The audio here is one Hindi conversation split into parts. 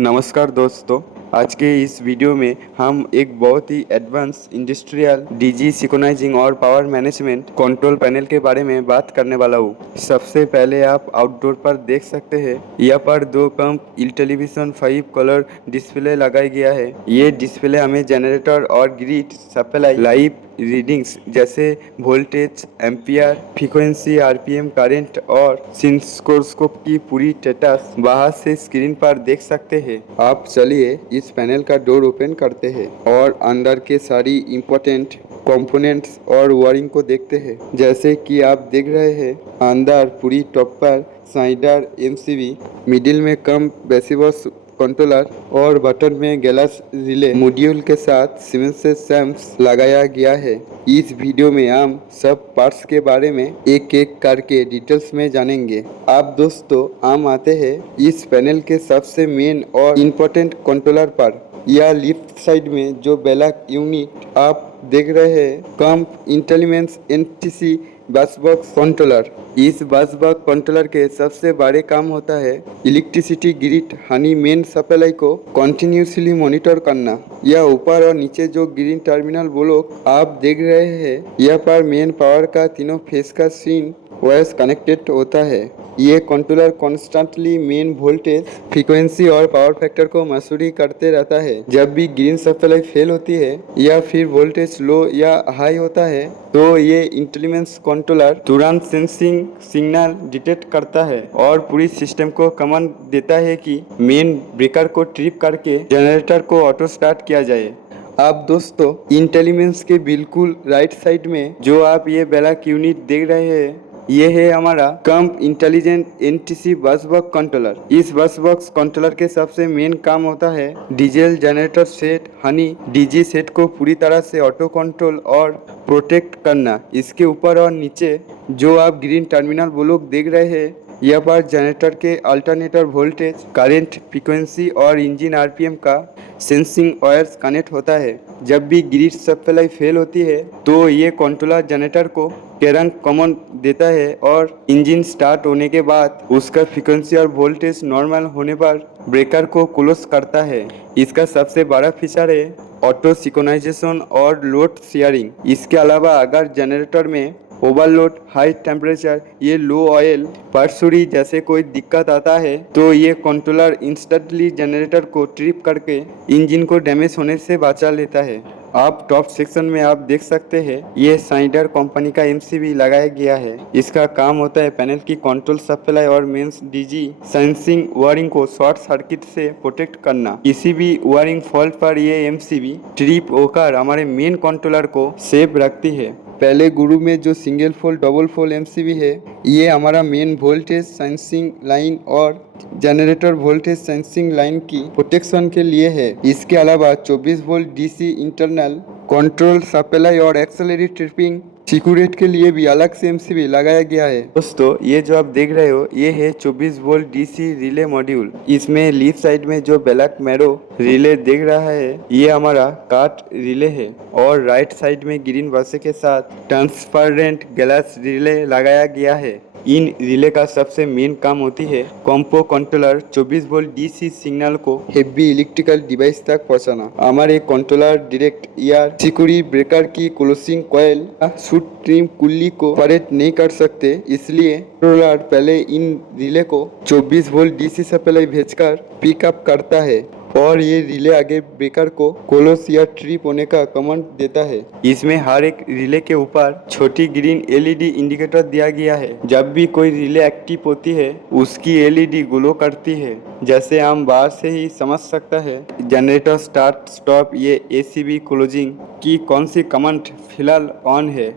नमस्कार दोस्तों। आज के इस वीडियो में हम एक बहुत ही एडवांस इंडस्ट्रियल डीजी सिंक्रोनाइजिंग और पावर मैनेजमेंट कंट्रोल पैनल के बारे में बात करने वाला हूँ। सबसे पहले आप आउटडोर पर देख सकते हैं, यहाँ पर दो कम टेलीविजन 5 कलर डिस्प्ले लगाया गया है। ये डिस्प्ले हमें जनरेटर और ग्रिड सप्लाई लाइव रीडिंग्स जैसे voltage, ampere, frequency, RPM, current और सिंक्रोस्कोप की पूरी स्टेटस बाहर से स्क्रीन पर देख सकते हैं। आप चलिए इस पैनल का डोर ओपन करते हैं और अंदर के सारी इम्पोर्टेंट कंपोनेंट्स और वायरिंग को देखते हैं। जैसे कि आप देख रहे हैं, अंदर पूरी टॉप पर स्नाइडर एमसीबी, मिडिल में कम बेसिबस कंट्रोलर और बटन में गैलास रिले मॉड्यूल के साथ सीमेंस सैम्स लगाया गया है। इस वीडियो में हम सब पार्ट्स के बारे में एक एक करके डिटेल्स में जानेंगे। आप दोस्तों, हम आते हैं इस पैनल के सबसे मेन और इम्पोर्टेंट कंट्रोलर पर। यह लेफ्ट साइड में जो ब्लैक यूनिट आप देख रहे हैं, कंप इंटेलिजेंस एनटीसी बस बॉक्स कंट्रोलर। इस बस बॉक्स कंट्रोलर के सबसे बड़े काम होता है electricity grid Honey main supply को कंटिन्यूसली मॉनिटर करना। यह ऊपर और नीचे जो ग्रीन टर्मिनल ब्लॉक आप देख रहे हैं, यह पर मेन पावर का तीनों फेस का सीन वायर्स कनेक्टेड होता है। ये controller constantly main voltage, frequency और पावर फैक्टर को मसूरी करते रहता है। जब भी ग्रीन सप्लाई फेल होती है या फिर वोल्टेज लो या हाई होता है, तो ये इंटेलिजेंस कंट्रोलर तुरंत सेंसिंग सिग्नल डिटेक्ट करता है और पूरी सिस्टम को कमांड देता है कि मेन ब्रेकर को ट्रिप करके जनरेटर को ऑटो स्टार्ट किया जाए। आप दोस्तों, इंटेलिजेंस के बिल्कुल राइट साइड में जो आप ये ब्लैक यूनिट देख रहे हैं, ये है हमारा कंप इंटेलिजेंट एनटीसी बस बॉक्स कंट्रोलर। इस बस बॉक्स कंट्रोलर के सबसे मेन काम होता है diesel generator set Honey DG set को पूरी तरह से ऑटो कंट्रोल और प्रोटेक्ट करना। इसके ऊपर और नीचे जो आप ग्रीन टर्मिनल ब्लॉक देख रहे हैं, यह पर जनरेटर के अल्टरनेटर वोल्टेज, करंट, फ्रीक्वेंसी और इंजन आरपीएम का सेंसिंग वायर्स कनेक्ट होता है। जब भी ग्रिड सप्लाई फेल होती है, तो ये कंट्रोलर जनरेटर को करंट कमांड देता है और इंजन स्टार्ट होने के बाद उसका फ्रीक्वेंसी और वोल्टेज नॉर्मल होने पर ब्रेकर को क्लोज करता है। इसका सबसे बड़ा फीचर है ऑटो सिंक्रोनाइजेशन और लोड शेयरिंग। इसके अलावा अगर जनरेटर में ओवरलोड, हाई टेम्परेचर, ये लो ऑयल परसुरी जैसे कोई दिक्कत आता है, तो ये कंट्रोलर इंस्टेंटली जनरेटर को ट्रिप करके इंजन को डैमेज होने से बचा लेता है। आप टॉप सेक्शन में आप देख सकते हैं, ये स्नाइडर कंपनी का एमसीबी लगाया गया है। इसका काम होता है पैनल की कंट्रोल सप्लाई और मेंस डीजी सेंसिंग वायरिंग को शॉर्ट सर्किट से प्रोटेक्ट करना। किसी भी वायरिंग फॉल्ट पर ये एमसीबी ट्रिप होकर हमारे मेन कंट्रोलर को सेफ रखती है। पहले गुरु में जो सिंगल फोल डबल फोल एमसीबी है, ये हमारा मेन वोल्टेज सेंसिंग लाइन और जनरेटर वोल्टेज सेंसिंग लाइन की प्रोटेक्शन के लिए है। इसके अलावा 24 volt DC internal control supply और एक्सेलरी ट्रिपिंग सिक्योरिटी के लिए भी अलग से एमसीबी लगाया गया है। दोस्तों, ये जो आप देख रहे हो, ये है 24 वोल्ट डीसी रिले मॉड्यूल। इसमें लेफ्ट साइड में जो ब्लैक मैरो रिले देख रहा है, ये हमारा काट रिले है और राइट साइड में ग्रीन बसे के साथ ट्रांसपेरेंट ग्लास रिले लगाया गया है। इन रिले का सबसे मेन काम होती है compo controller 24 volt DC signal को हेवी इलेक्ट्रिकल डिवाइस तक पहुंचाना। हमारे कंट्रोलर डायरेक्ट या सिक्योरिटी ब्रेकर की क्लोजिंग कॉइल शूट ट्रिम कुल्ली को ऑपरेट नहीं कर सकते, इसलिए कंट्रोलर पहले इन रिले को 24 वोल्ट डीसी सप्लाई भेजकर पिकअप करता है और ये रिले आगे ब्रेकर को क्लोज या ट्रिप होने का कमांड देता है। इसमें हर एक रिले के ऊपर छोटी ग्रीन एलईडी इंडिकेटर दिया गया है। जब भी कोई रिले एक्टिव होती है, उसकी एलईडी ग्लो करती है। जैसे हम बाहर से ही समझ सकता है जनरेटर स्टार्ट स्टॉप, ये एसीबी क्लोजिंग की कौन सी कमांड फिलहाल ऑन है।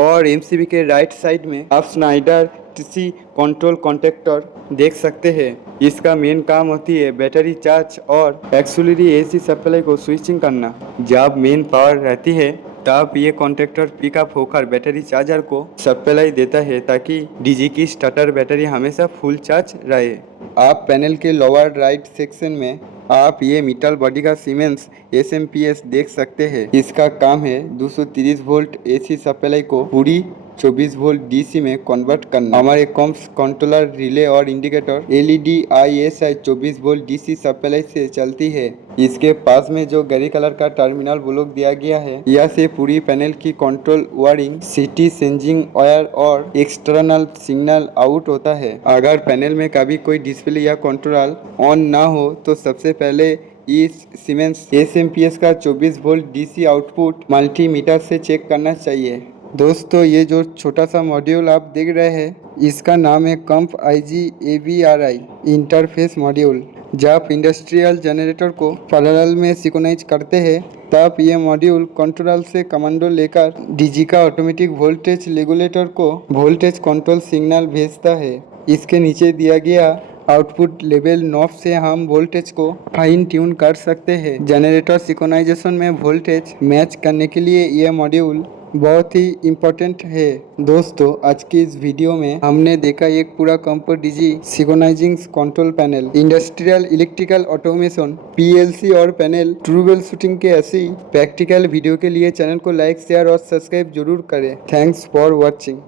और एमसीबी के राइट साइड में आप स्नाइडर टीसी कंट्रोल कॉन्टेक्टर देख सकते हैं। इसका मेन काम होती है बैटरी चार्ज और एक्सिलरी एसी सप्लाई को स्विचिंग करना। जब मेन पावर रहती है, तब ये कॉन्टेक्टर पिकअप होकर बैटरी चार्जर को सप्लाई देता है ताकि डीजी की स्टार्टर बैटरी हमेशा फुल चार्ज रहे। आप पैनल के लोअर राइट सेक्शन में आप ये मेटल बॉडी का सीमेंस एसएमपीएस देख सकते हैं। इसका काम है 230 वोल्ट एसी सप्लाई को पूरी 24 वोल्ट डीसी में कन्वर्ट करना। हमारे कॉम्स कंट्रोलर रिले और indicator LED ISI 24 volt DC supply से चलती है। इसके पास में जो ग्रे कलर का टर्मिनल ब्लॉक दिया गया है, यह से पूरी पैनल की control wiring, city sensing wire और एक्सटर्नल सिग्नल आउट होता है। अगर पैनल में कभी कोई डिस्प्ले या कंट्रोल ऑन ना हो तो सबसे पहले इस सीमेंस एसएमपीएस का 24 वोल्ट डीसी आउटपुट मल्टीमीटर से चेक करना चाहिए। दोस्तों, ये जो छोटा सा मॉड्यूल आप देख रहे हैं, इसका नाम है कंप IGAVRI इंटरफेस मॉड्यूल। जब इंडस्ट्रियल जनरेटर को पैरेलल में सिंक्रोनाइज करते हैं, तब ये मॉड्यूल कंट्रोलर से कमांडो लेकर डीजी का ऑटोमेटिक वोल्टेज रेगुलेटर को वोल्टेज कंट्रोल सिग्नल भेजता है। इसके नीचे दिया गया आउटपुट लेवल नॉब से हम वोल्टेज को फाइन ट्यून कर सकते हैं। जनरेटर सिंक्रोनाइजेशन में वोल्टेज मैच करने के लिए यह मॉड्यूल बहुत ही इम्पोर्टेंट है। दोस्तों, आज की इस वीडियो में हमने देखा एक पूरा कंपो DG synchronising control panel, industrial electrical automation, PLC और पैनल ट्रूबेल शूटिंग के ऐसी प्रैक्टिकल वीडियो के लिए चैनल को लाइक, शेयर और सब्सक्राइब जरूर करें। Thanks for watching.